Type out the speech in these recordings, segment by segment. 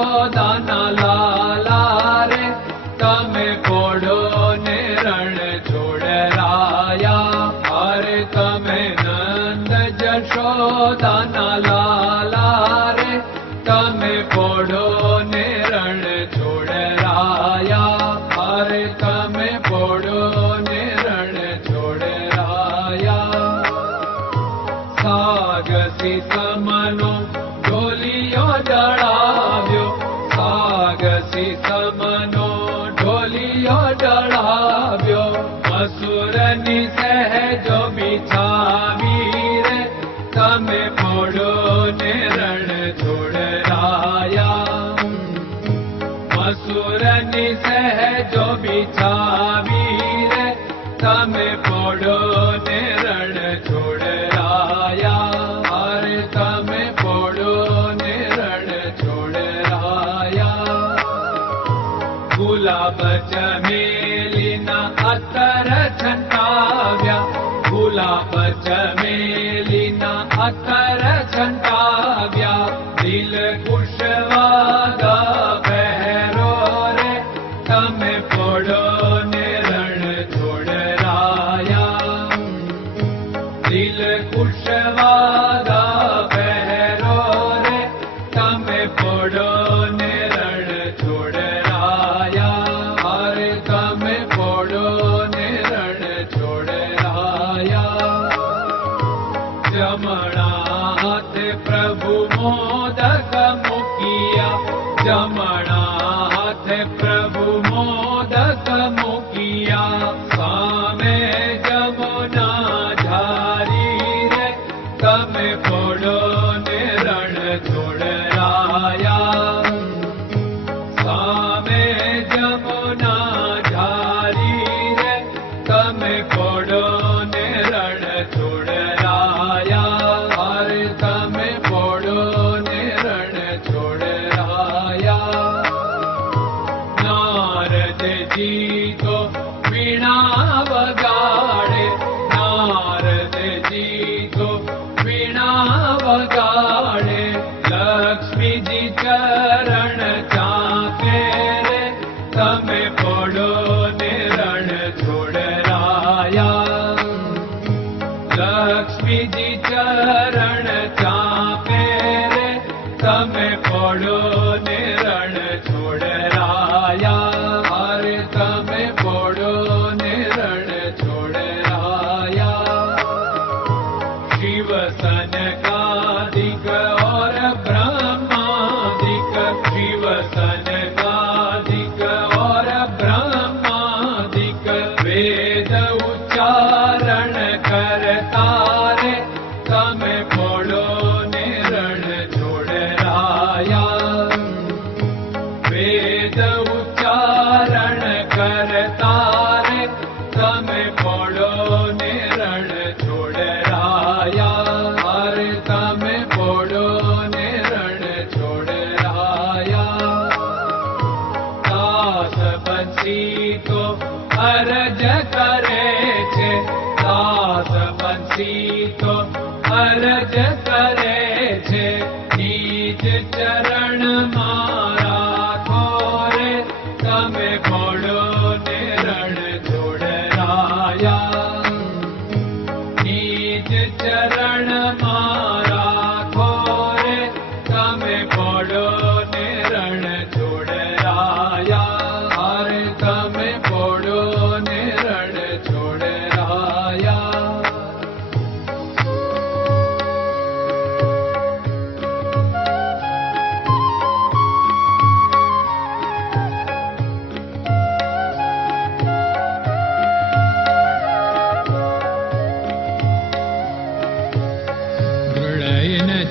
જશોદાના લાલા રે તમે પોડો ને રણ છોડરાયા. અરે તમે નંદ જશોદાના લાલા રે તમે પોડો ને રણ છોડરાયા. અરે તમે પોડો ને રણ છોડરાયા. સાગસી સમનો ઢોલિયો ડળાવ્યો, સાગસી સમનો ઢોલિયો ડળાવ્યો. મસૂરની સહેજો બિછાવી રે તમે પોડો ને રણ છોડરાયા. મસૂરની સહેજો બિછાવી રે તમે પોડો ને રણ છોડરાયા. અરે તમે પોડો ને રણ છોડરાયા. ગુલાબ ચમેલીના અત્તર છંટાવ્યા, ગુલાબ ચમેલીના અત્તર છંટાવ્યા. દિલ કુશવાદા પહેરો રે તમે પોડો ને રણ છોડરાયા. દિલ કુશવાદા પહેરો રે તમે પોડો ને રણ છોડરાયા. અરે તમે પોડો ને રણ છોડરાયા. જમણા હાથે પ્રભુ મોદક મૂકિયા, જમણા હાથે પ્રભુ મોદક મૂકિયા. સામે જમુના ઝારી રે તમે પોડો ને રણ છોડરાયા. સામે જમુના ઝારી રે તમે પોડો ને રણ છોડરાયા. અરે તમે પોડો ને રણ છોડરાયા. નારદજી તો વીણા વગાડે, નારદજી તો વીણા વગાડે. લક્ષ્મીજી ચરણ ચાકે રે તમે પોડો ને રણ છોડરાયા. લક્ષ્મીજી ચરણ ચાપે રે તમે પોડો ને રણ છોડરાયા. અરે તમે પોડો ને રણ છોડરાયા. શિવ સનકાદિક और ब्रह्मादिक, शिव सनकादिक और ब्रह्मादिक. वेद उच्चारण करता रे તમે પોડો ને રણ છોડરાયા. વેદ ઉચ્ચારણ કરતા રે તમે પોડો ને રણ છોડરાયા. અરે તમે પોડો ને રણ છોડરાયા. દાસ બંસી તો અરજ કરે છે, દાસ બંસી તો અરજ કરે છે. નીચ ચરણ મારા ખોરે તમે પોડો ને રણ છોડરાયા. નીચ ચરણ મારા ખોરે તમે પોડો ને રણ છોડરાયા. અરે તમે પોડો ને રણ છોડરાયા.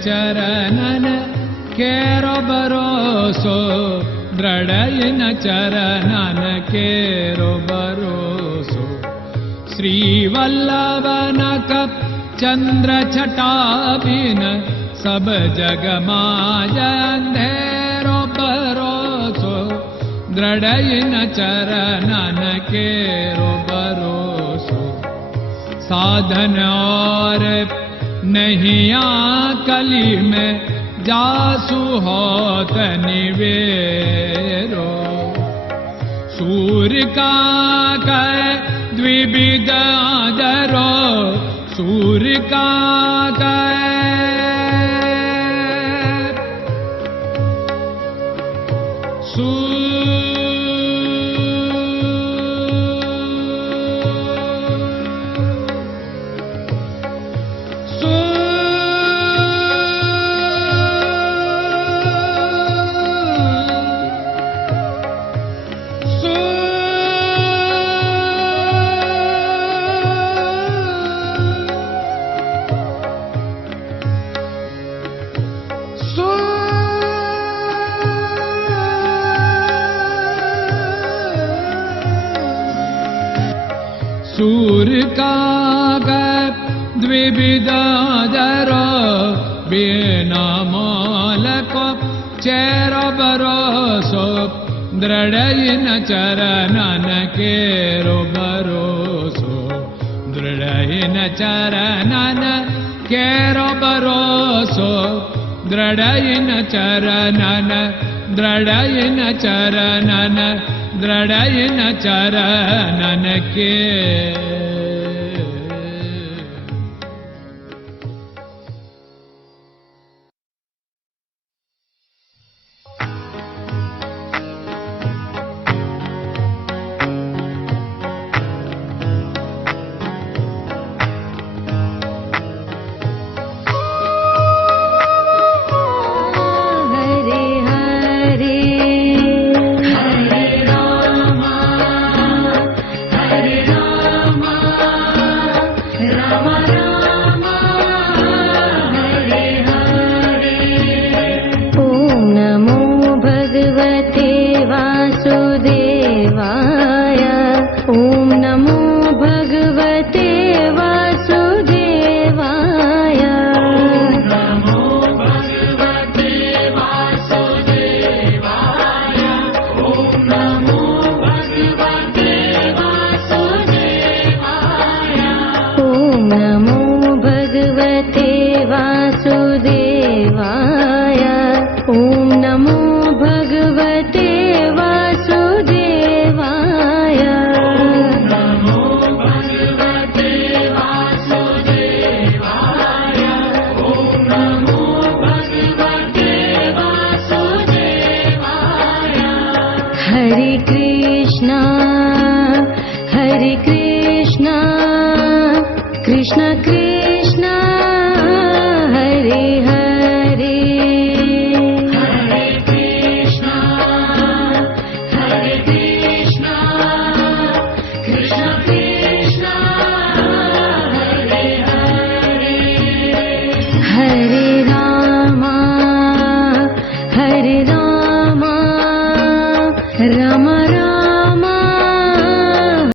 ચરણન કેરો ભરોસો, દ્રઢયન ચરણન કેરો ભરોસો. શ્રી વલ્લભન કપ ચંદ્ર છટાબિન સબ જગમાં અંધેરો ભરોસો. દ્રઢયન ચરણન કેરો ભરોસો. साधन और नहीं कली में जासु होत निवेरो। सूर्य का कै द्विविध आदरो, सूर्य का सूर्य का द्विविधादरो, बिना मोल को चेर भरोसो, दृढ़ चरणन केरो भरोसो, दृढ़ चरणन केरो भरोसो, दृढ़ चरणन, दृढ़ चरणन, दृढ़ चरणन के। Hare Krishna, Krishna Krishna